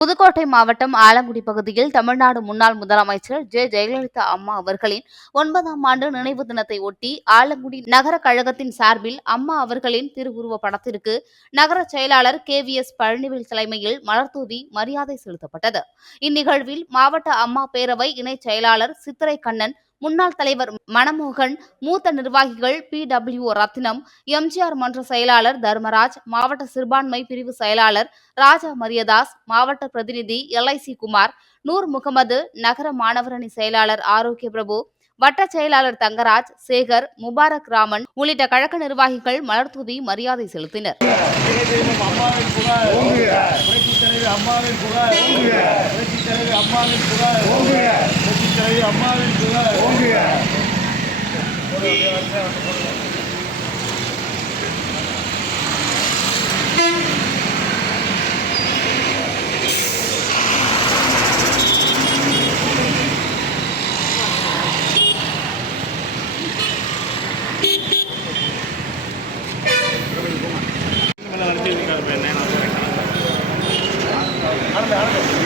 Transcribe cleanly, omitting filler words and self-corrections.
புதுக்கோட்டை மாவட்டம் ஆலங்குடி பகுதியில் தமிழ்நாடு முன்னாள் முதலமைச்சர் ஜெயலலிதா அம்மா அவர்களின் 9ஆம் ஆண்டு நினைவு தினத்தை ஒட்டி ஆலங்குடி நகர கழகத்தின் சார்பில் அம்மா அவர்களின் திருவுருவ படத்திற்கு நகர செயலாளர் KVS பழனிவேல் தலைமையில் மலர்தூவி மரியாதை செலுத்தப்பட்டது. இந்நிகழ்வில் மாவட்ட அம்மா பேரவை இணை செயலாளர் சித்திரை கண்ணன், முன்னாள் தலைவர் மணமோகன், மூத்த நிர்வாகிகள் PWO ரத்தினம், MGR மன்ற செயலாளர் தர்மராஜ், மாவட்ட சிறுபான்மை பிரிவு செயலாளர் ராஜா மரியதாஸ், மாவட்ட பிரதிநிதி LIC குமார், நூர் முகமது, நகர மாணவரணி செயலாளர் ஆரோக்கிய பிரபு, வட்ட செயலாளர் தங்கராஜ், சேகர், முபாரக் ராமன் உள்ளிட்ட கழக நிர்வாகிகள் மலர்தூவி மரியாதை செலுத்தினர். நடந்து